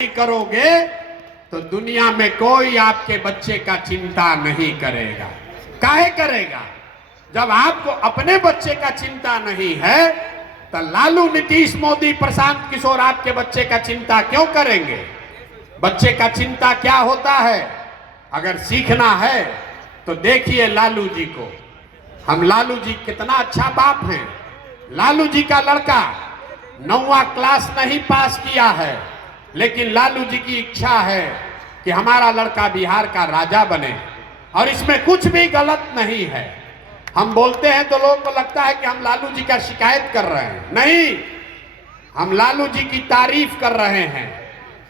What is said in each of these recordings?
करोगे तो दुनिया में कोई आपके बच्चे का चिंता नहीं करेगा। काहे करेगा? जब आपको अपने बच्चे का चिंता नहीं है तो लालू, नीतीश, मोदी, प्रशांत किशोर आपके बच्चे का चिंता क्यों करेंगे? बच्चे का चिंता क्या होता है? अगर सीखना है तो देखिए लालू जी को। हम लालू जी कितना अच्छा बाप हैं। लालू जी का लड़का 9वां क्लास नहीं पास किया है, लेकिन लालू जी की इच्छा है कि हमारा लड़का बिहार का राजा बने, और इसमें कुछ भी गलत नहीं है। हम बोलते हैं तो लोगों को लगता है कि हम लालू जी का शिकायत कर रहे हैं। नहीं, हम लालू जी की तारीफ कर रहे हैं।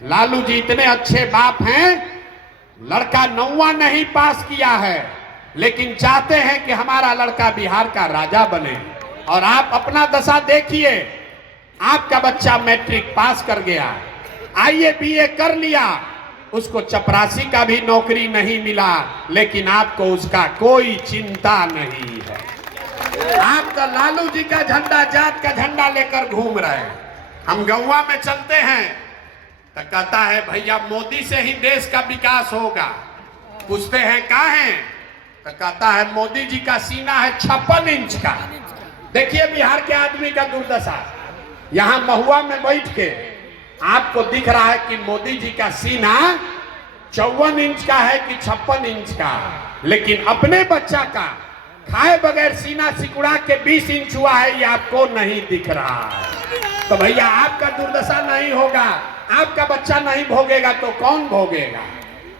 लालू जी इतने अच्छे बाप हैं, लड़का 9वां नहीं पास किया है, लेकिन चाहते हैं कि हमारा लड़का बिहार का राजा बने। और आप अपना दशा देखिए, आपका बच्चा मैट्रिक पास कर गया, आईए बीए कर लिया, उसको चपरासी का भी नौकरी नहीं मिला, लेकिन आपको उसका कोई चिंता नहीं है। आप तो लालू जी का झंडा, जात का झंडा लेकर घूम रहे हैं। हम गौवा में चलते हैं तो कहता है भैया मोदी से ही देश का विकास होगा। पूछते हैं कहाँ है तो कहता है मोदी जी का सीना है 56 इंच का। देखिए बिहार के आदमी का दुर्दशा। यहाँ महुआ में बैठ के आपको दिख रहा है कि मोदी जी का सीना 54 इंच का है कि 56 इंच का, लेकिन अपने बच्चा का खाए बगैर सीना सिकुड़ा के 20 इंच हुआ है, ये आपको नहीं दिख रहा है। तो भैया आपका दुर्दशा नहीं होगा, आपका बच्चा नहीं भोगेगा तो कौन भोगेगा?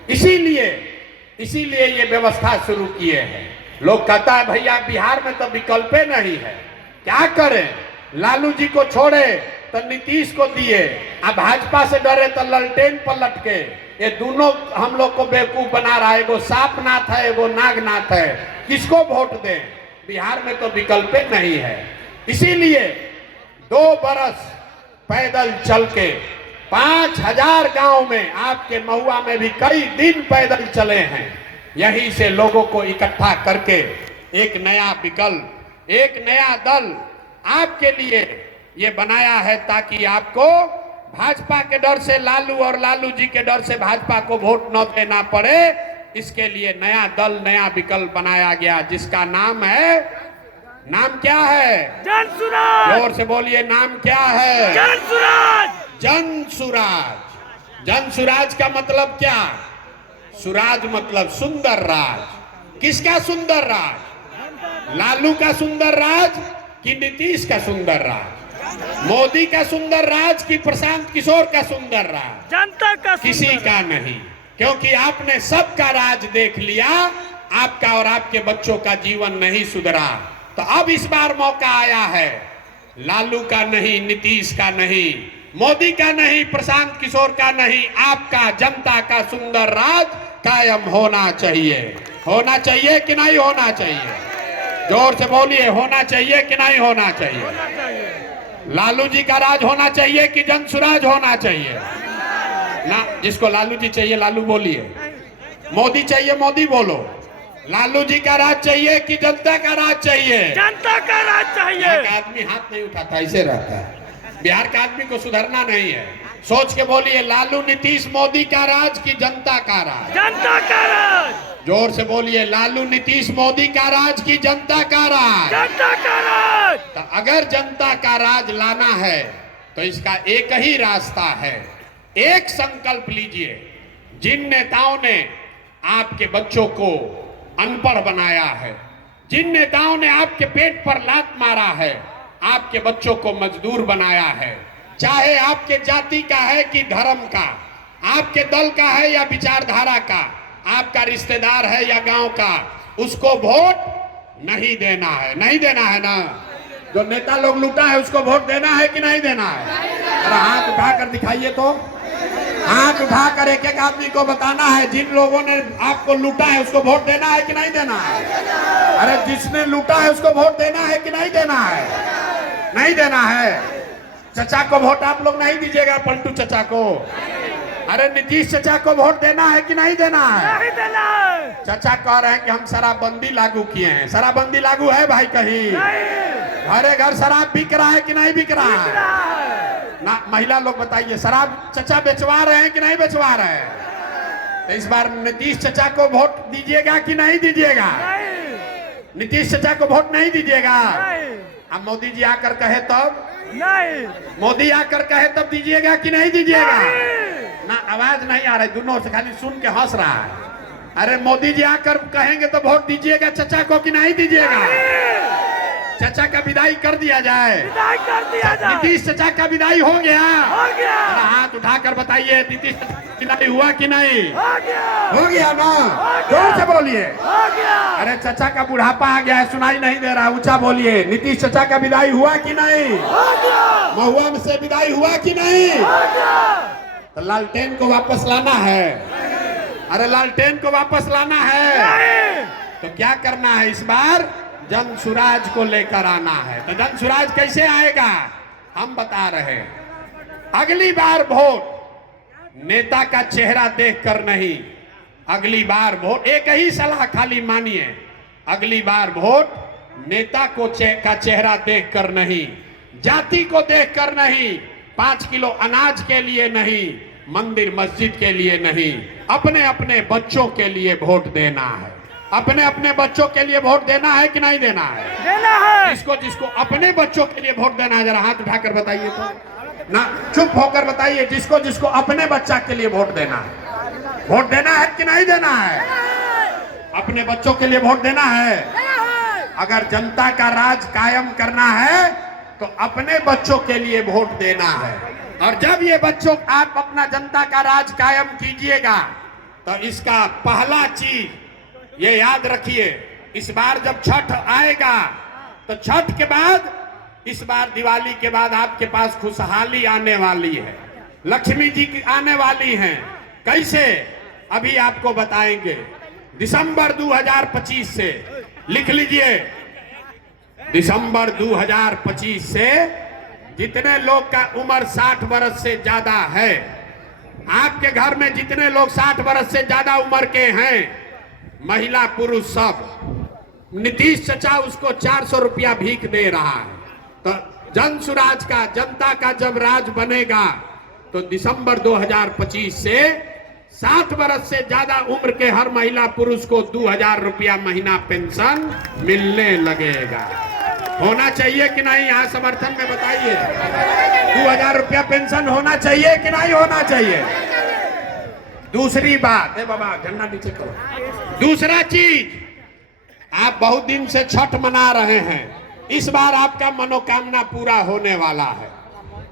इसीलिए ये व्यवस्था शुरू किए हैं। लोग कहता है भैया बिहार में तो विकल्प नहीं है, क्या करें? लालू जी को छोड़े तो नीतीश को दिए, अब भाजपा से डरे तो ललटेन पलट के। ये दोनों हम लोग को बेवकूफ बना रहा है। एगो सांपनाथ है, एगो नागनाथ है, किसको वोट दें? बिहार में तो विकल्प नहीं है। इसीलिए 2 बरस पैदल चल के 5000 गांव में, आपके महुआ में भी कई दिन पैदल चले हैं। यहीं से लोगों को इकट्ठा करके एक नया विकल्प, एक नया दल आपके लिए ये बनाया है, ताकि आपको भाजपा के डर से लालू और लालू जी के डर से भाजपा को वोट न देना पड़े। इसके लिए नया दल, नया विकल्प बनाया गया, जिसका नाम है, नाम क्या है? जनसुराज। जोर से बोलिए, नाम क्या है? जनसुराज। जनसुराज। जनसुराज का मतलब क्या? सुराज मतलब सुंदर राज। किसका सुंदर राज? लालू का सुंदर राज कि नीतीश का सुंदर राज? मोदी का सुंदर राज कि प्रशांत किशोर का सुंदर राज? जनता का किसी का नहीं, क्योंकि आपने सबका राज देख लिया। आपका और आपके बच्चों का जीवन नहीं सुधरा। तो अब इस बार मौका आया है, लालू का नहीं, नीतीश का नहीं, मोदी का नहीं, प्रशांत किशोर का नहीं, आपका जनता का सुंदर राज कायम होना चाहिए। होना चाहिए कि नहीं होना चाहिए? जोर से बोलिए, होना चाहिए कि नहीं होना चाहिए? लालू जी का राज होना चाहिए कि जनसुराज होना चाहिए? ना, जिसको लालू जी चाहिए लालू बोलिए, मोदी चाहिए मोदी बोलो। लालू जी का राज चाहिए कि जनता का राज चाहिए? जनता का राज चाहिए। आदमी हाथ नहीं उठाता, ऐसे रहता है। बिहार का आदमी को सुधरना नहीं है। सोच के बोलिए, लालू, नीतीश, मोदी का राज कि जनता का राज? जनता का राज। जोर से बोलिए, लालू, नीतीश, मोदी का राज की जनता का राज? जनता का राज। तो अगर जनता का राज लाना है तो इसका एक ही रास्ता है। एक संकल्प लीजिए। जिन नेताओं ने आपके बच्चों को अनपढ़ बनाया है, जिन नेताओं ने आपके पेट पर लात मारा है, आपके बच्चों को मजदूर बनाया है, चाहे आपके जाति का है कि धर्म का, आपके दल का है या विचारधारा का, आपका रिश्तेदार है या गांव का, उसको वोट नहीं देना है। नहीं देना है ना? जो नेता लोग लूटा है उसको वोट देना है कि नहीं देना है? अरे हाथ उठाकर दिखाइए तो। हाथ उठाकर एक एक आदमी को बताना है, जिन लोगों ने आपको लूटा है उसको वोट देना है कि नहीं देना है? अरे जिसने लूटा है उसको वोट देना है कि नहीं देना है? नहीं देना है। चचा को वोट आप लोग नहीं दीजिएगा, पलटू चचा को। अरे नीतीश चचा को वोट देना है कि नहीं देना है? नहीं देना। चचा कह रहे हैं कि हम शराबबंदी लागू किए हैं। शराबबंदी लागू है भाई कहीं? नहीं। घरे घर शराब बिक रहा है कि नहीं बिक रहा है? ना महिला लोग बताइए, शराब चचा बेचवा रहे हैं कि नहीं बेचवा रहे हैं? तो इस बार नीतीश चचा को वोट दीजिएगा कि नहीं दीजिएगा? नहीं नीतीश चचा को वोट नहीं दीजिएगा? नहीं अब मोदी जी आकर कहे तब, नहीं मोदी आकर कहे तब दीजिएगा कि नहीं दीजिएगा? नहीं। ना आवाज नहीं आ रही, दोनों से खाली सुन के हंस रहा है। अरे मोदी जी आकर कहेंगे तो वोट दीजिएगा चचा को कि नहीं दीजिएगा? चचा का विदाई कर दिया जाए, विदाई कर दिया जाए। नीतीश चचा का विदाई हो गया? हो गया अरे हाथ उठाकर बताइए, नीतीश चचा का विदाई हुआ कि नहीं? हो गया हो गया ना? गया। जोर से बोलिए। हो गया। अरे चचा का बुढ़ापा आ गया है, सुनाई नहीं दे रहा, ऊंचा बोलिए। नीतीश चचा का विदाई हुआ कि नहीं? हो गया महुआ में से विदाई हुआ कि नहीं? हो गया। तो लालटेन को वापस लाना है। अरे लालटेन को वापस लाना है नहीं तो क्या करना है? इस बार जन सुराज को लेकर आना है। तो जन सुराज कैसे आएगा हम बता रहे हैं। अगली बार वोट नेता का चेहरा देखकर नहीं, अगली बार वोट, एक ही सलाह खाली मानिए, अगली बार वोट नेता को का चेहरा देखकर नहीं, जाति को देखकर नहीं, 5 किलो अनाज के लिए नहीं, मंदिर मस्जिद के लिए नहीं, अपने अपने बच्चों के लिए वोट देना है। अपने अपने बच्चों के लिए वोट देना है कि नहीं देना है? देना है। जिसको जिसको अपने बच्चों के लिए वोट देना है जरा हाथ उठाकर बताइए तो। ना चुप होकर बताइए, जिसको जिसको अपने बच्चा के लिए वोट देना है। वोट देना है कि नहीं देना है? अपने बच्चों के लिए वोट देना है। अगर जनता का राज कायम करना है तो अपने बच्चों के लिए वोट देना है। और जब ये बच्चों आप अपना जनता का राज कायम कीजिएगा तो इसका पहला चीज ये याद रखिए, इस बार जब छठ आएगा तो छठ के बाद, इस बार दिवाली के बाद आपके पास खुशहाली आने वाली है, लक्ष्मी जी की आने वाली हैं। कैसे? अभी आपको बताएंगे। दिसंबर 2025 से, लिख लीजिए, दिसंबर 2025 से जितने लोग का उम्र 60 वर्ष से ज्यादा है, आपके घर में जितने लोग 60 वर्ष से ज्यादा उम्र के हैं, महिला पुरुष सब, नीतीश चचा उसको 400 रुपया भीख दे रहा है। तो जन सुराज का, जनता का जब राज बनेगा तो दिसंबर 2025 से 60 वर्ष से ज्यादा उम्र के हर महिला पुरुष को 2000 रुपया महीना पेंशन मिलने लगेगा। होना चाहिए कि नहीं? यहाँ समर्थन में बताइए। 2000 रुपया पेंशन होना चाहिए कि नहीं होना चाहिए? दूसरी बात है, बाबा झंडा नीचे करो। दूसरा चीज, आप बहुत दिन से छठ मना रहे हैं, इस बार आपका मनोकामना पूरा होने वाला है।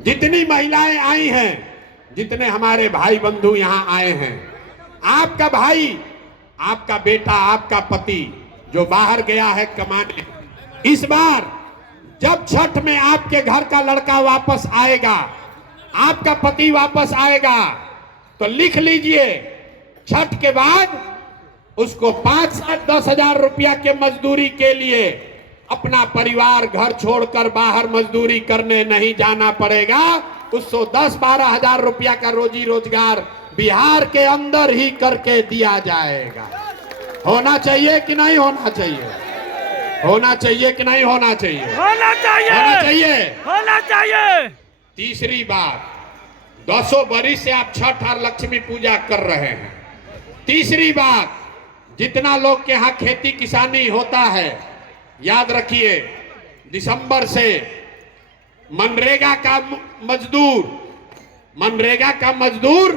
जितनी महिलाएं आई हैं, जितने हमारे भाई बंधु यहाँ आए हैं, आपका भाई, आपका बेटा, आपका पति जो बाहर गया है कमाने, इस बार जब छठ में आपके घर का लड़का वापस आएगा, आपका पति वापस आएगा, तो लिख लीजिए, छठ के बाद उसको 5 से 10 हजार रुपया के मजदूरी के लिए अपना परिवार घर छोड़कर बाहर मजदूरी करने नहीं जाना पड़ेगा। उसको 10-12 हजार रुपया का रोजी रोजगार बिहार के अंदर ही करके दिया जाएगा। होना चाहिए कि नहीं होना चाहिए? होना चाहिए कि नहीं होना चाहिए? होना चाहिए। होना चाहिए। होना चाहिए। तीसरी बात, 200 बरिस से आप छठ और लक्ष्मी पूजा कर रहे हैं। तीसरी बात, जितना लोग के यहाँ खेती किसानी होता है, याद रखिए, दिसंबर से मनरेगा का मजदूर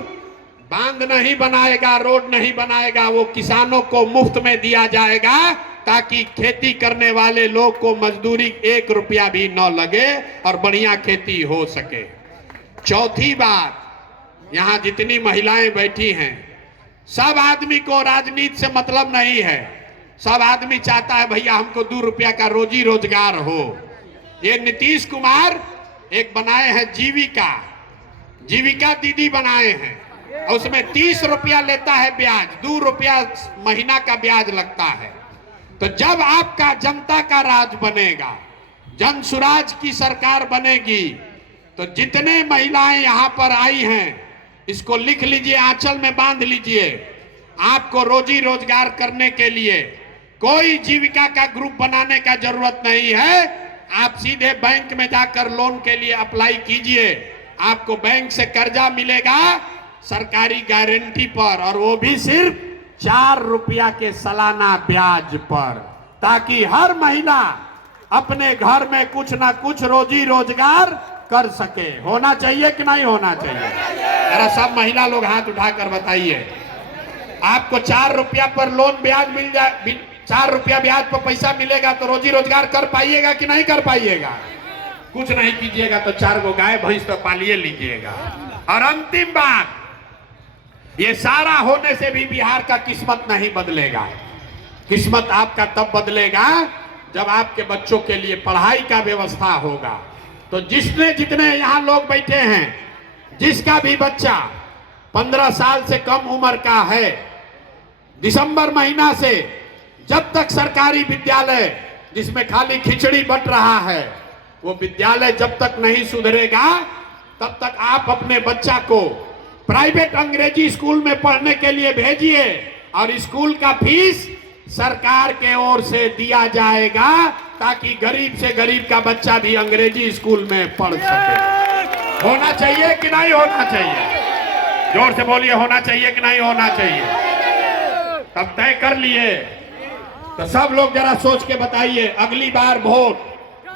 बांध नहीं बनाएगा, रोड नहीं बनाएगा, वो किसानों को मुफ्त में दिया जाएगा ताकि खेती करने वाले लोग को मजदूरी 1 रुपया भी न लगे और बढ़िया खेती हो सके। चौथी बात, यहाँ जितनी महिलाएं बैठी हैं, सब आदमी को राजनीति से मतलब नहीं है। सब आदमी चाहता है भैया हमको 2 रुपया का रोजी रोजगार हो। ये नीतीश कुमार एक बनाए हैं जीविका दीदी बनाए हैं, और उसमें 30 रुपया लेता है ब्याज, 2 रुपया महीना का ब्याज लगता है। तो जब आपका जनता का राज बनेगा, जन सुराज की सरकार बनेगी, तो जितने महिलाएं यहाँ पर आई हैं, इसको लिख लीजिए, आंचल में बांध लीजिए। आपको रोजी रोजगार करने के लिए कोई जीविका का ग्रुप बनाने का जरूरत नहीं है। आप सीधे बैंक में जाकर लोन के लिए अप्लाई कीजिए। आपको बैंक से कर्जा मिलेगा सरकारी गारंटी पर, और वो भी सिर्फ 4 रुपया के सालाना ब्याज पर, ताकि हर महिला अपने घर में कुछ ना कुछ रोजी रोजगार कर सके। होना चाहिए कि नहीं होना चाहिए? जरा सब महिला लोग हाथ उठाकर बताइए। आपको 4 रुपया पर लोन ब्याज मिल जाए, 4 रुपया ब्याज पर पैसा मिलेगा तो रोजी रोजगार कर पाइएगा कि नहीं कर पाइएगा? कुछ नहीं कीजिएगा तो 4 गो गाय भैंस तो पालिए लीजिएगा। और अंतिम बात, ये सारा होने से भी बिहार का किस्मत नहीं बदलेगा। किस्मत आपका तब बदलेगा जब आपके बच्चों के लिए पढ़ाई का व्यवस्था होगा। तो जितने यहाँ लोग बैठे हैं, जिसका भी बच्चा 15 साल से कम उम्र का है, दिसंबर महीना से जब तक सरकारी विद्यालय जिसमें खाली खिचड़ी बट रहा है, वो विद्यालय जब तक नहीं सुधरेगा तब तक आप अपने बच्चा को प्राइवेट अंग्रेजी स्कूल में पढ़ने के लिए भेजिए, और स्कूल का फीस सरकार के ओर से दिया जाएगा, ताकि गरीब से गरीब का बच्चा भी अंग्रेजी स्कूल में पढ़ सके। होना चाहिए कि नहीं होना चाहिए? जोर से बोलिए, होना चाहिए कि नहीं होना चाहिए? तब तय कर लिए तो सब लोग जरा सोच के बताइए, अगली बार वोट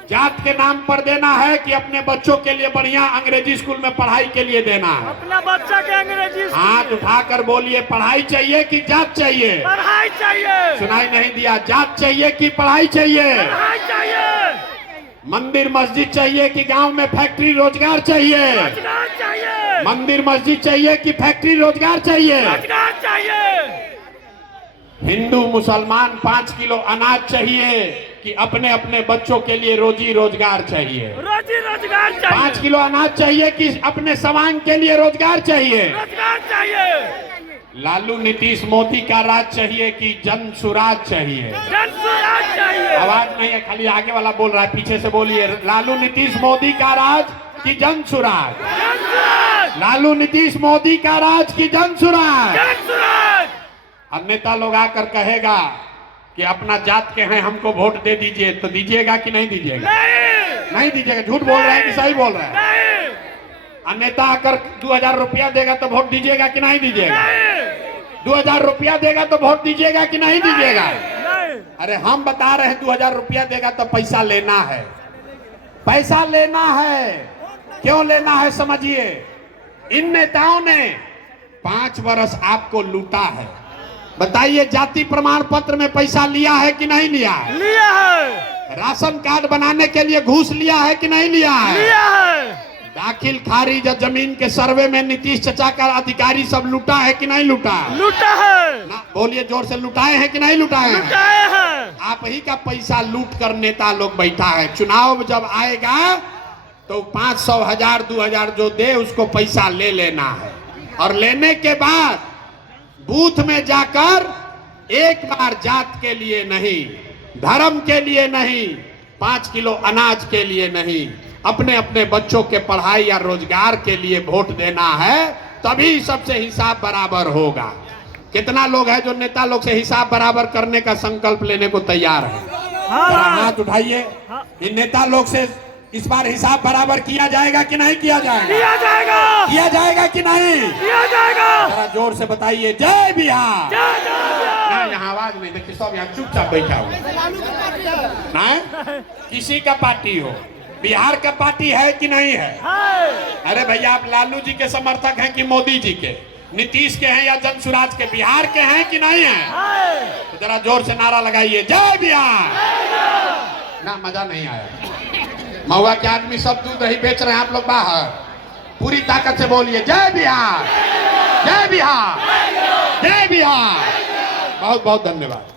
जात के नाम पर देना है कि अपने बच्चों के लिए बढ़िया अंग्रेजी स्कूल में पढ़ाई के लिए देना है? अपना बच्चा के अंग्रेजी हाथ उठाकर बोलिए, पढ़ाई चाहिए कि जात चाहिए? पढ़ाई चाहिए। सुनाई नहीं दिया? जात चाहिए कि पढ़ाई चाहिए? पढ़ाई चाहिए। मंदिर मस्जिद चाहिए कि गांव में फैक्ट्री रोजगार चाहिए? रोजगार चाहिए। मंदिर मस्जिद चाहिए कि फैक्ट्री रोजगार चाहिए? रोजगार चाहिए। हिंदू मुसलमान 5 किलो अनाज चाहिए कि अपने अपने बच्चों के लिए रोजी रोजगार चाहिए? रोजी रोजगार चाहिए। 5 किलो अनाज चाहिए कि अपने समाज के लिए रोजगार चाहिए? रोजगार चाहिए। लालू नीतीश मोदी का राज चाहिए कि जन सुराज चाहिए? जन सुराज चाहिए। आवाज नहीं है, खाली आगे वाला बोल रहा है, पीछे से बोलिए। लालू नीतीश मोदी का राज कि जन सुराज? जन सुराज। लालू नीतीश मोदी का राज कि जन सुराज? जन सुराज। अब नेता लोग आकर कहेगा कि अपना जात के हैं, हमको वोट दे दीजिए, तो दीजिएगा कि नहीं दीजिएगा? नहीं दीजिएगा। झूठ बोल रहे हैं कि सही बोल रहे हैं? और नेता आकर 2000 रुपया देगा तो वोट दीजिएगा कि नहीं दीजिएगा? 2000 रुपया देगा तो वोट दीजिएगा कि नहीं दीजिएगा? अरे हम बता रहे हैं 2000 रुपया देगा तो पैसा लेना है, पैसा लेना है। क्यों लेना है समझिए। इन नेताओं ने 5 वर्ष आपको लूटा है। बताइए, जाति प्रमाण पत्र में पैसा लिया है कि नहीं लिया है? लिया है। राशन कार्ड बनाने के लिए घूस लिया है कि नहीं लिया है? लिया है। दाखिल खारिज जमीन के सर्वे में नीतीश चचा का अधिकारी सब लूटा है कि नहीं लूटा? लूटा है। ना बोलिए जोर से, लुटाए हैं कि नहीं लुटाए हैं? लुटाए हैं। आप ही का पैसा लूट कर नेता लोग बैठा है। चुनाव जब आएगा तो 500, 1000, 2000 जो दे उसको पैसा ले लेना है, और लेने के बाद बूथ में जाकर एक बार जात के लिए नहीं, धर्म के लिए नहीं, 5 किलो अनाज के लिए नहीं, अपने अपने बच्चों के पढ़ाई या रोजगार के लिए वोट देना है। तभी सबसे हिसाब बराबर होगा। कितना लोग है जो नेता लोग से हिसाब बराबर करने का संकल्प लेने को तैयार है? जरा हाथ उठाइए। इन नेता लोग से इस बार हिसाब बराबर किया जाएगा कि नहीं किया जाएगा? किया जाएगा। किया जाएगा कि नहीं किया जाएगा? जरा जोर से बताइए, जय बिहार। जय बिहार। यहाँ आवाज नहीं, देखिए सब यहाँ चुपचाप बैठा हुआ है। किसी का पार्टी हो, बिहार का पार्टी है कि नहीं है? अरे भैया, आप लालू जी के समर्थक हैं कि मोदी जी के, नीतीश के हैं या जन सुराज के? बिहार के हैं कि नहीं है? तो जरा जोर से नारा लगाइए, जय बिहार। ना मजा नहीं आया। महुआ के आदमी सब दूध दही बेच रहे हैं, आप लोग बाहर पूरी ताकत से बोलिए, जय बिहार, जय बिहार, जय बिहार। बहुत बहुत धन्यवाद।